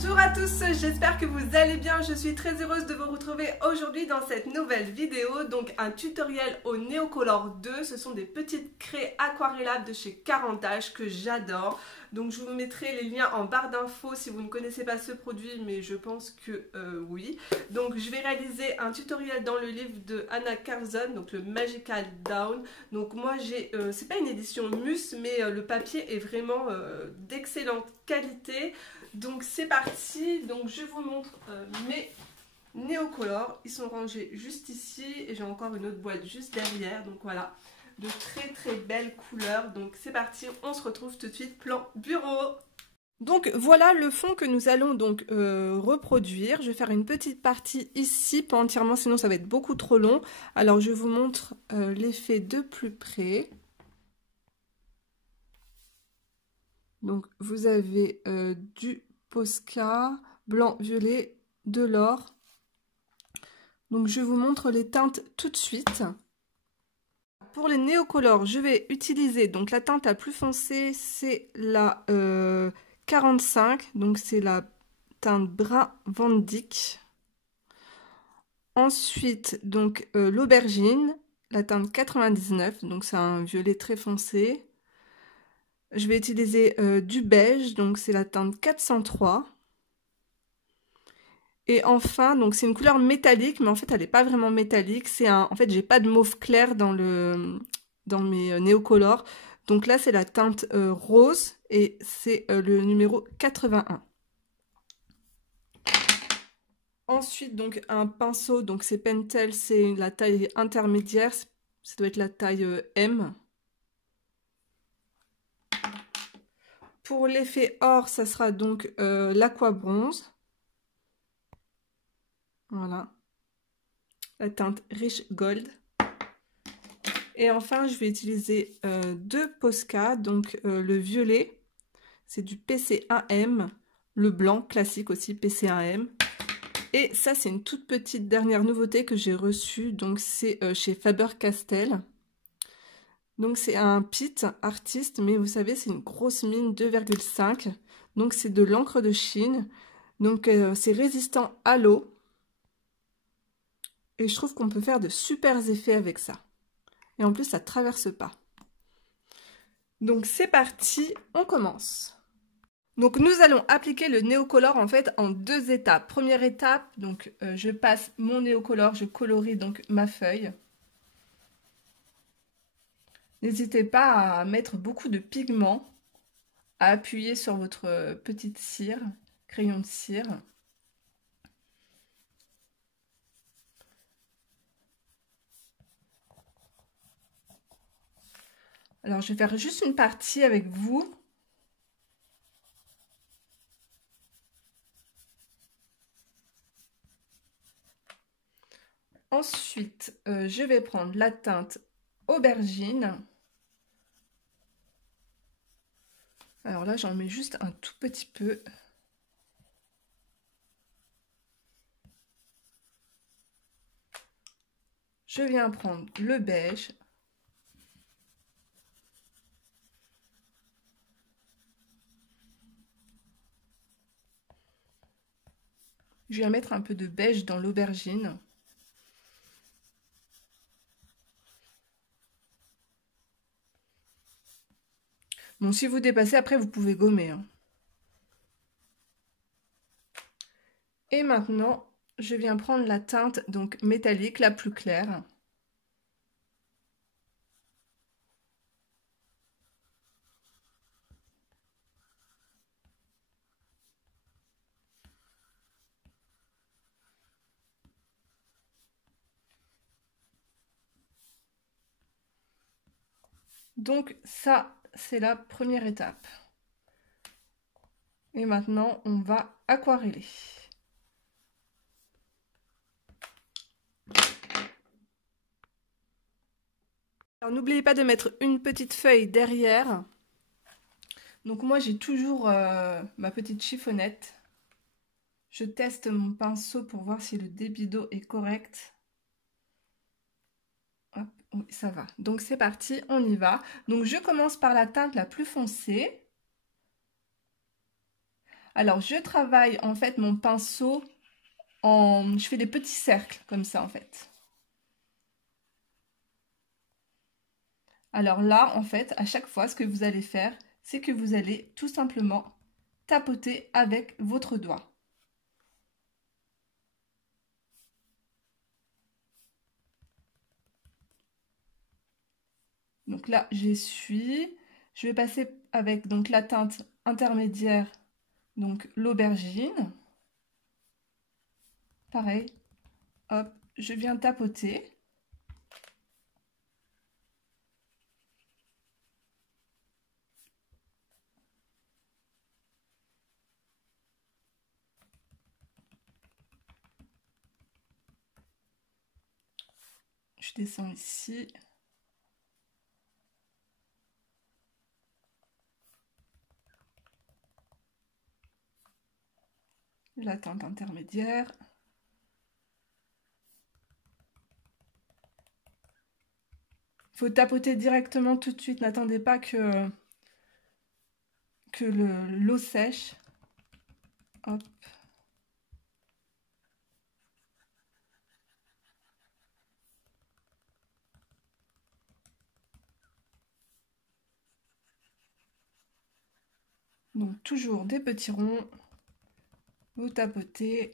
Bonjour à tous, j'espère que vous allez bien. Je suis très heureuse de vous retrouver aujourd'hui dans cette nouvelle vidéo. Donc un tutoriel au Neocolor 2. Ce sont des petites craies aquarellables de chez Carantage que j'adore. Donc je vous mettrai les liens en barre d'infos si vous ne connaissez pas ce produit, mais je pense que oui. Donc je vais réaliser un tutoriel dans le livre de Anna Carlson, donc le Magical Down. Donc moi j'ai, c'est pas une édition Mus, mais le papier est vraiment d'excellente qualité. Donc c'est parti, donc je vous montre mes Neocolor, ils sont rangés juste ici et j'ai encore une autre boîte juste derrière, donc voilà, de très belles couleurs. Donc c'est parti, on se retrouve tout de suite, plan bureau. Donc voilà le fond que nous allons donc reproduire. Je vais faire une petite partie ici, pas entièrement, sinon ça va être beaucoup trop long. Alors je vous montre l'effet de plus près. Donc vous avez du Posca, blanc, violet, de l'or. Donc je vous montre les teintes tout de suite. Pour les néocolores, je vais utiliser donc la teinte la plus foncée, c'est la 45, donc c'est la teinte brun Van Dyck. Ensuite donc l'aubergine, la teinte 99, donc c'est un violet très foncé. Je vais utiliser du beige, donc c'est la teinte 403. Et enfin, donc c'est une couleur métallique, mais en fait elle n'est pas vraiment métallique. En fait, j'ai pas de mauve clair dans mes néocolores. Donc là, c'est la teinte rose et c'est le numéro 81. Ensuite, donc un pinceau, donc c'est Pentel, c'est la taille intermédiaire, ça doit être la taille M. Pour l'effet or, ça sera donc l'Aqua Bronze. Voilà. La teinte Rich Gold. Et enfin, je vais utiliser deux Posca, donc le violet, c'est du PC1M, le blanc classique aussi, PC1M. Et ça, c'est une toute petite dernière nouveauté que j'ai reçue, donc c'est chez Faber-Castell. Donc c'est un Pitt Artist, mais vous savez, c'est une grosse mine 2,5. Donc c'est de l'encre de Chine. Donc c'est résistant à l'eau. Et je trouve qu'on peut faire de super effets avec ça. Et en plus, ça ne traverse pas. Donc c'est parti, on commence. Donc nous allons appliquer le néocolor en fait en deux étapes. Première étape, donc je passe mon néocolor, je colorie donc ma feuille. N'hésitez pas à mettre beaucoup de pigments, à appuyer sur votre petite cire, crayon de cire. Alors je vais faire juste une partie avec vous. Ensuite, je vais prendre la teinte aubergine. Alors là, j'en mets juste un tout petit peu. Je viens prendre le beige. Je viens mettre un peu de beige dans l'aubergine. Bon, si vous dépassez, après, vous pouvez gommer. Hein. Et maintenant, je viens prendre la teinte donc métallique, la plus claire. Donc ça, c'est la première étape. Et maintenant, on va aquareller. Alors n'oubliez pas de mettre une petite feuille derrière. Donc moi, j'ai toujours ma petite chiffonnette. Je teste mon pinceau pour voir si le débit d'eau est correct. Hop, oui, ça va. Donc c'est parti, on y va. Donc je commence par la teinte la plus foncée. Alors, je travaille en fait mon pinceau je fais des petits cercles comme ça en fait. Alors là, en fait, à chaque fois, ce que vous allez faire, c'est que vous allez tout simplement tapoter avec votre doigt. Donc là, j'essuie. Je vais passer avec donc la teinte intermédiaire, donc l'aubergine. Pareil, hop, je viens tapoter. Je descends ici. La teinte intermédiaire. Il faut tapoter directement tout de suite. N'attendez pas que l'eau sèche. Hop. Donc toujours des petits ronds. Vous tapotez.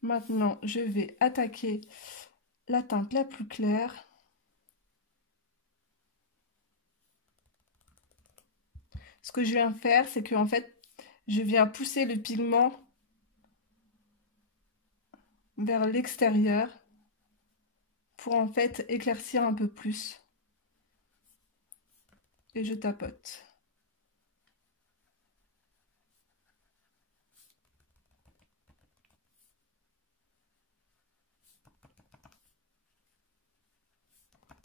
Maintenant, je vais attaquer la teinte la plus claire. Ce que je viens faire, c'est que en fait, je viens pousser le pigment vers l'extérieur pour en fait éclaircir un peu plus. Et je tapote.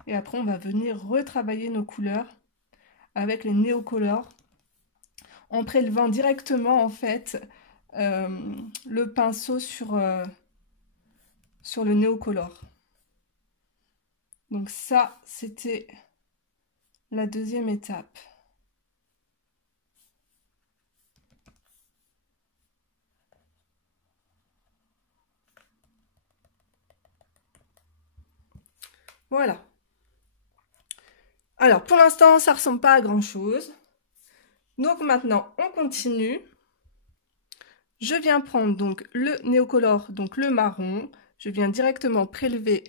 Et après, on va venir retravailler nos couleurs avec les néocolores en prélevant directement en fait le pinceau sur le néocolore. Donc ça, c'était la deuxième étape. Voilà. Alors, pour l'instant, ça ressemble pas à grand-chose. Donc maintenant, on continue. Je viens prendre donc le néocolore, donc le marron. Je viens directement prélever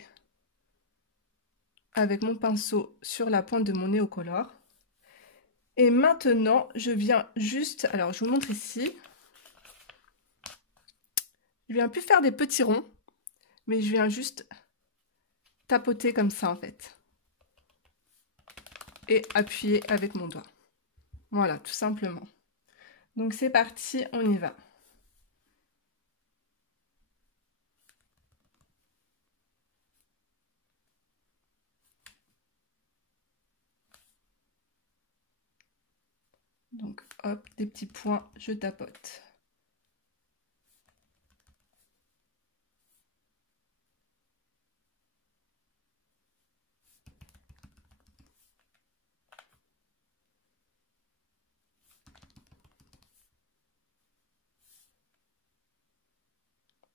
avec mon pinceau sur la pointe de mon néocolore. Et maintenant, je viens juste... Alors, je vous montre ici. Je viens plus faire des petits ronds, mais je viens juste tapoter comme ça en fait. Et appuyer avec mon doigt. Voilà, tout simplement. Donc c'est parti, on y va. Donc hop, des petits points, je tapote.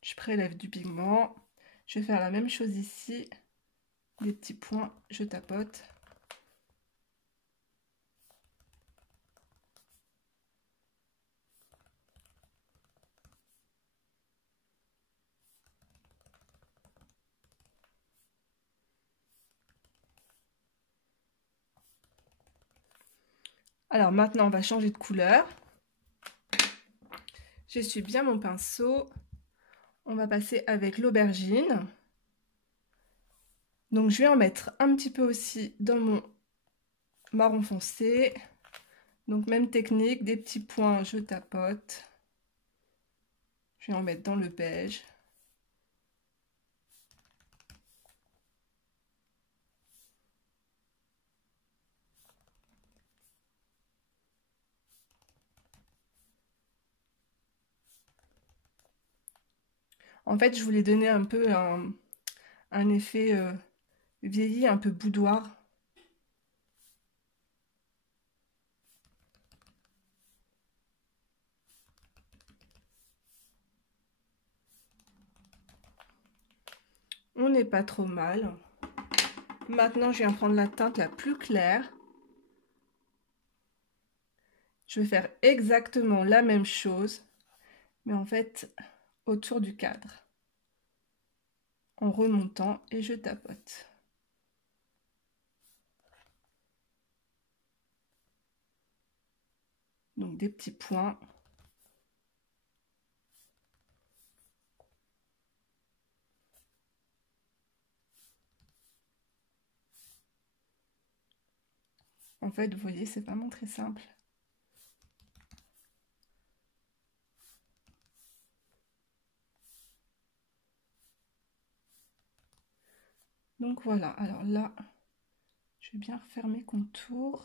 Je prélève du pigment. Je vais faire la même chose ici. Des petits points, je tapote. Alors maintenant, on va changer de couleur. J'essuie bien mon pinceau. On va passer avec l'aubergine. Donc je vais en mettre un petit peu aussi dans mon marron foncé. Donc même technique, des petits points, je tapote. Je vais en mettre dans le beige. En fait, je voulais donner un peu un effet vieilli, un peu boudoir. On n'est pas trop mal. Maintenant, je viens prendre la teinte la plus claire. Je vais faire exactement la même chose, mais en fait, autour du cadre. En remontant et je tapote. Donc des petits points. En fait, vous voyez, c'est vraiment très simple. Donc voilà, alors là, je vais bien refaire mes contours.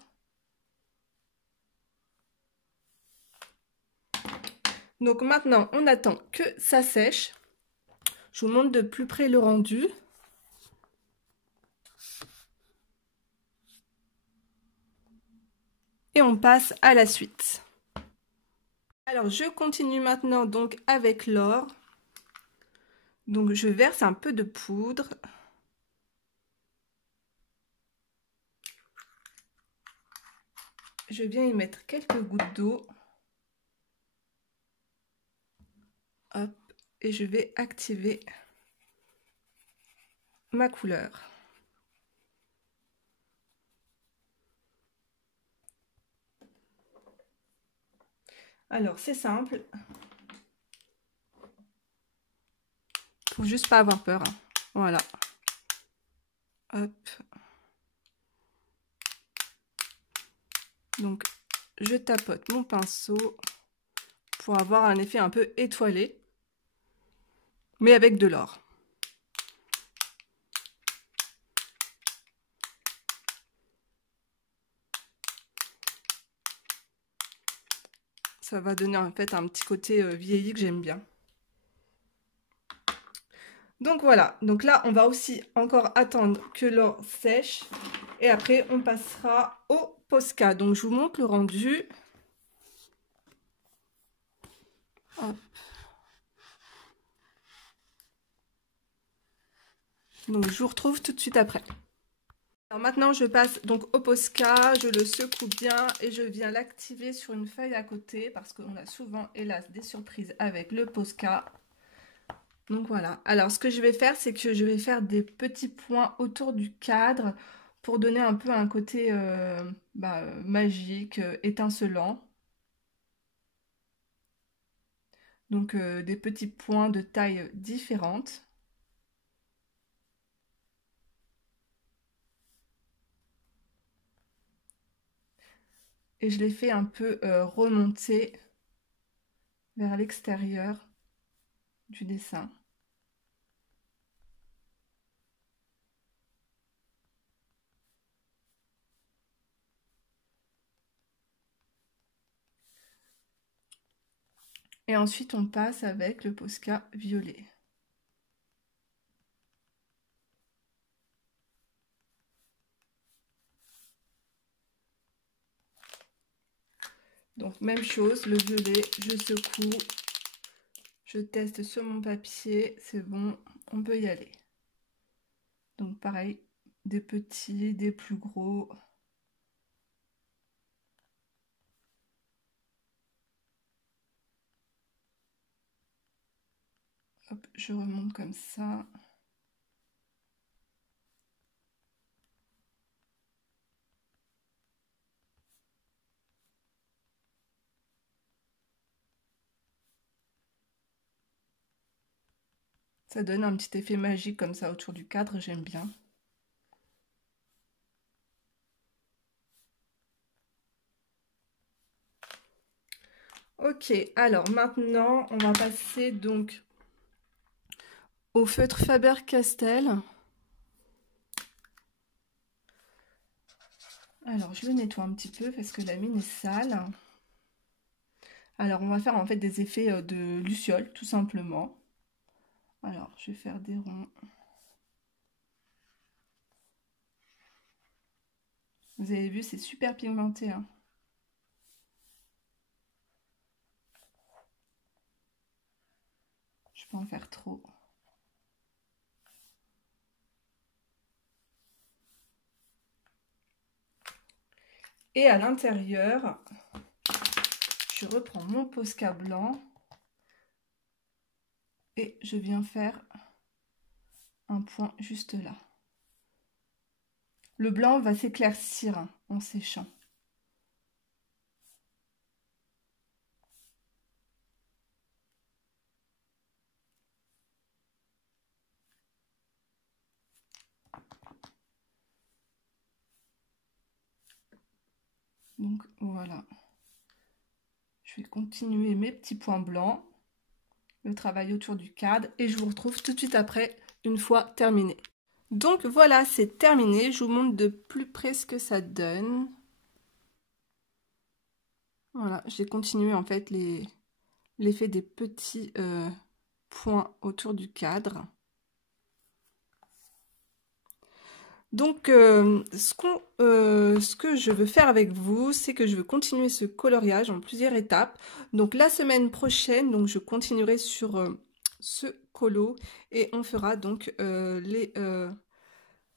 Donc maintenant, on attend que ça sèche. Je vous montre de plus près le rendu. Et on passe à la suite. Alors, je continue maintenant donc avec l'or. Donc, je verse un peu de poudre. Je viens y mettre quelques gouttes d'eau. Hop, et je vais activer ma couleur. Alors, c'est simple. Faut juste pas avoir peur. Hein. Voilà. Hop. Donc, je tapote mon pinceau pour avoir un effet un peu étoilé, mais avec de l'or. Ça va donner en fait un petit côté vieilli que j'aime bien. Donc voilà, donc là on va aussi encore attendre que l'or sèche et après on passera au Posca. Donc je vous montre le rendu. Hop. Donc je vous retrouve tout de suite après. Alors maintenant je passe donc au Posca, je le secoue bien et je viens l'activer sur une feuille à côté parce qu'on a souvent hélas des surprises avec le Posca. Donc voilà, alors ce que je vais faire c'est que je vais faire des petits points autour du cadre pour donner un peu un côté magique, étincelant. Donc des petits points de taille différentes. Et je les fais un peu remonter vers l'extérieur du dessin. Et ensuite on passe avec le Posca violet. Donc même chose, le violet, je secoue, je teste sur mon papier, c'est bon, on peut y aller. Donc pareil, des petits, des plus gros. Hop, je remonte comme ça. Ça donne un petit effet magique comme ça autour du cadre, j'aime bien. Ok, alors maintenant, on va passer donc au feutre Faber-Castell. Alors, je le nettoie un petit peu parce que la mine est sale. Alors, on va faire en fait des effets de luciole, tout simplement. Alors, je vais faire des ronds. Vous avez vu, c'est super pigmenté. Hein. Je peux en faire trop. Et à l'intérieur, je reprends mon Posca blanc et je viens faire un point juste là. Le blanc va s'éclaircir en séchant. Donc voilà. Je vais continuer mes petits points blancs, le travail autour du cadre et je vous retrouve tout de suite après, une fois terminé. Donc voilà, c'est terminé. Je vous montre de plus près ce que ça donne. Voilà, j'ai continué en fait l'effet des petits points autour du cadre. Donc, ce que je veux faire avec vous, c'est que je veux continuer ce coloriage en plusieurs étapes. Donc, la semaine prochaine, donc, je continuerai sur ce colo et on fera donc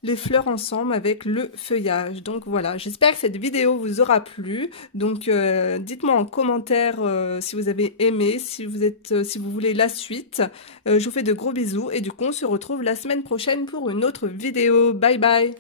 les fleurs ensemble avec le feuillage. Donc voilà, j'espère que cette vidéo vous aura plu. Donc dites-moi en commentaire si vous avez aimé, si vous voulez la suite. Je vous fais de gros bisous et du coup on se retrouve la semaine prochaine pour une autre vidéo. Bye bye.